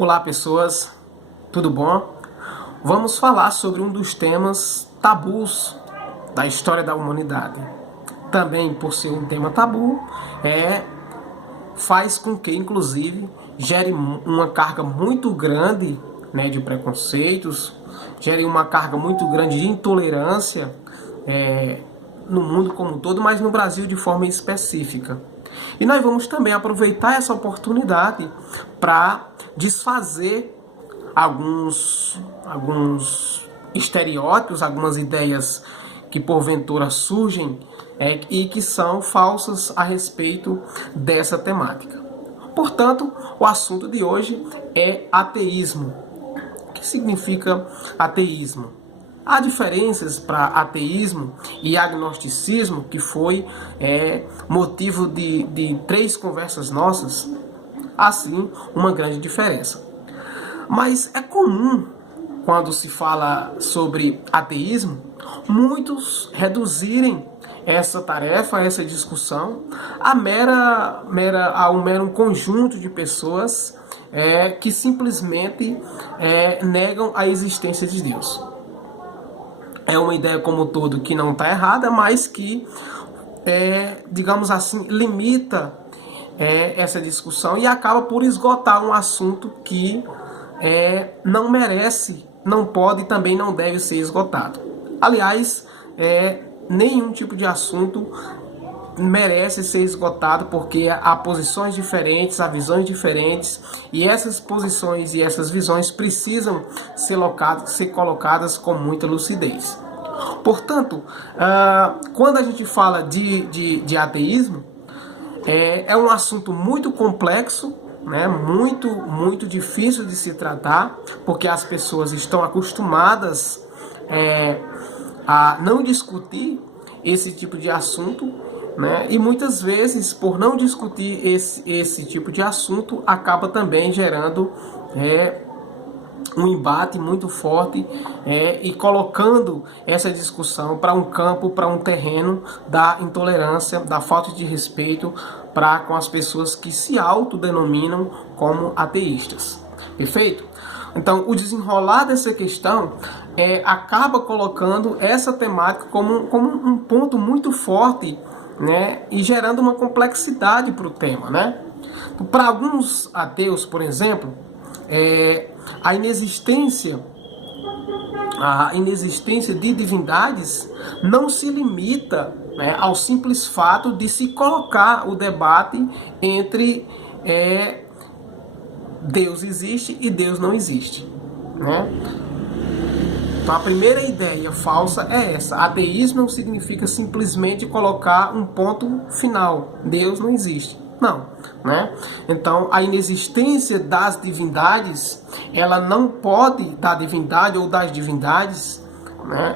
Olá pessoas, tudo bom? Vamos falar sobre um dos temas tabus da história da humanidade. Também por ser um tema tabu, faz com que inclusive gere uma carga muito grande, de preconceitos, gere uma carga muito grande de intolerância no mundo como um todo, mas no Brasil de forma específica. E nós vamos também aproveitar essa oportunidade para desfazer alguns estereótipos, algumas ideias que porventura surgem e que são falsas a respeito dessa temática. Portanto, o assunto de hoje é ateísmo. O que significa ateísmo? Há diferenças para ateísmo e agnosticismo, que foi motivo de 3 conversas nossas. Há sim uma grande diferença. Mas é comum, quando se fala sobre ateísmo, muitos reduzirem essa tarefa, essa discussão, a um mero conjunto de pessoas que simplesmente negam a existência de Deus. É uma ideia como um todo que não está errada, mas que, digamos assim, limita essa discussão e acaba por esgotar um assunto que não merece, não pode e também não deve ser esgotado. Aliás, nenhum tipo de assunto merece ser esgotado, porque há posições diferentes, há visões diferentes, e essas posições e essas visões precisam ser colocadas com muita lucidez. Portanto, quando a gente fala de ateísmo, é um assunto muito complexo, muito difícil de se tratar, porque as pessoas estão acostumadas a não discutir esse tipo de assunto, e muitas vezes, por não discutir esse tipo de assunto, acaba também gerando um embate muito forte e colocando essa discussão para um campo, para um terreno da intolerância, da falta de respeito para com as pessoas que se autodenominam como ateístas. Perfeito? Então, o desenrolar dessa questão acaba colocando essa temática como um ponto muito forte, e gerando uma complexidade para o tema. Então, para alguns ateus, por exemplo, a inexistência de divindades não se limita ao simples fato de se colocar o debate entre Deus existe e Deus não existe. Então a primeira ideia falsa é essa: ateísmo não significa simplesmente colocar um ponto final, Deus não existe. Não, Então, a inexistência das divindades, ela não pode, da divindade ou das divindades,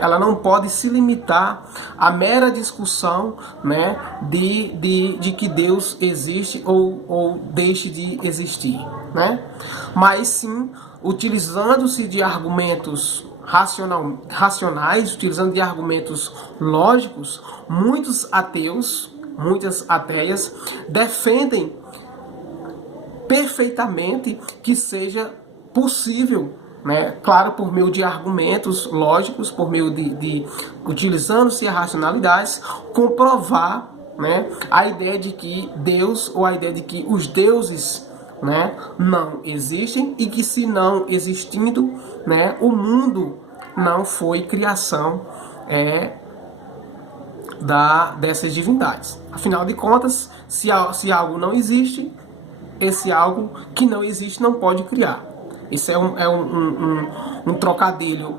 ela não pode se limitar à mera discussão, de que Deus existe ou deixe de existir, Mas sim, utilizando-se de argumentos racionais, utilizando de argumentos lógicos, muitas ateias defendem perfeitamente que seja possível, claro, por meio de argumentos lógicos, por meio de utilizando-se a racionalidades, comprovar a ideia de que Deus, ou a ideia de que os deuses não existem, e que, se não existindo, o mundo não foi criação dessas divindades. Afinal de contas, se algo não existe, esse algo que não existe não pode criar. Isso é um trocadilho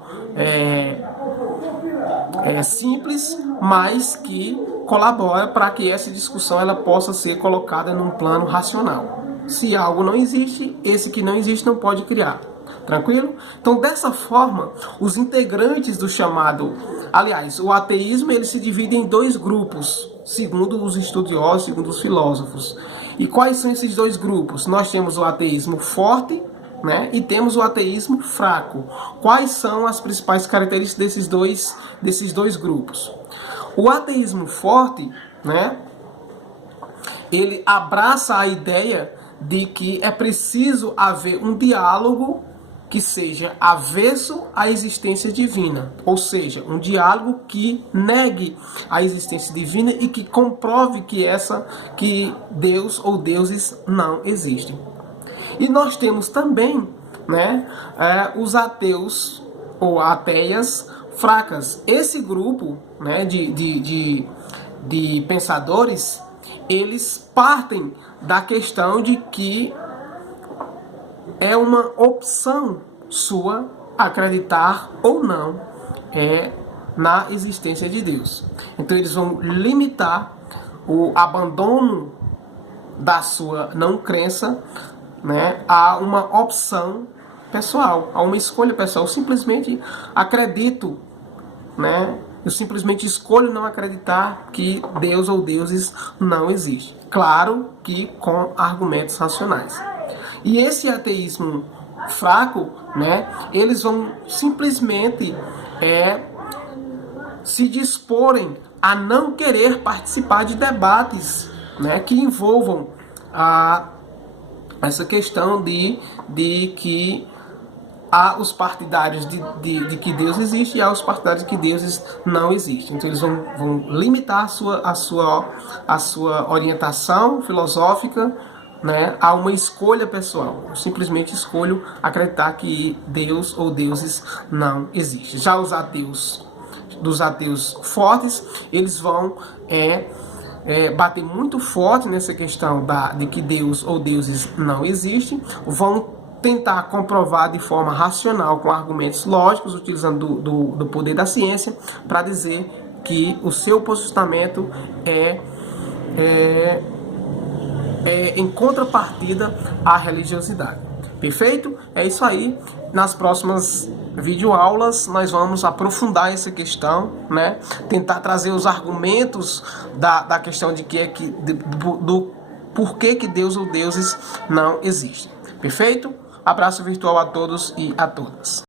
simples, mas que colabora para que essa discussão ela possa ser colocada num plano racional. Se algo não existe, esse que não existe não pode criar. Tranquilo? Então, dessa forma, os integrantes do chamado... Aliás, o ateísmo ele se divide em 2 grupos, segundo os estudiosos, segundo os filósofos. E quais são esses 2 grupos? Nós temos o ateísmo forte, e temos o ateísmo fraco. Quais são as principais características desses dois grupos? O ateísmo forte, ele abraça a ideia de que é preciso haver um diálogo que seja avesso à existência divina, ou seja, um diálogo que negue a existência divina e que comprove que Deus ou deuses não existem. E nós temos também, né, os ateus ou ateias fracas. Esse grupo, né, de pensadores, eles partem da questão de que é uma opção sua acreditar ou não na existência de Deus. Então eles vão limitar o abandono da sua não crença, né, a uma opção pessoal, a uma escolha pessoal. Eu simplesmente acredito, né? Eu simplesmente escolho não acreditar que Deus ou deuses não existem. Claro que com argumentos racionais. E esse ateísmo fraco, né, eles vão simplesmente se disporem a não querer participar de debates, né, que envolvam essa questão de que há os partidários de que Deus existe e há os partidários de que deuses não existem. Então eles vão limitar a sua orientação filosófica, né, a uma escolha pessoal. Eu simplesmente escolho acreditar que Deus ou deuses não existem. Já os ateus, dos ateus fortes, eles vão bater muito forte nessa questão de que Deus ou deuses não existem, vão tentar comprovar de forma racional, com argumentos lógicos, utilizando do poder da ciência, para dizer que o seu posicionamento é em contrapartida à religiosidade. Perfeito? É isso aí. Nas próximas videoaulas nós vamos aprofundar essa questão, né? Tentar trazer os argumentos da questão do porquê que Deus ou deuses não existem. Perfeito? Abraço virtual a todos e a todas.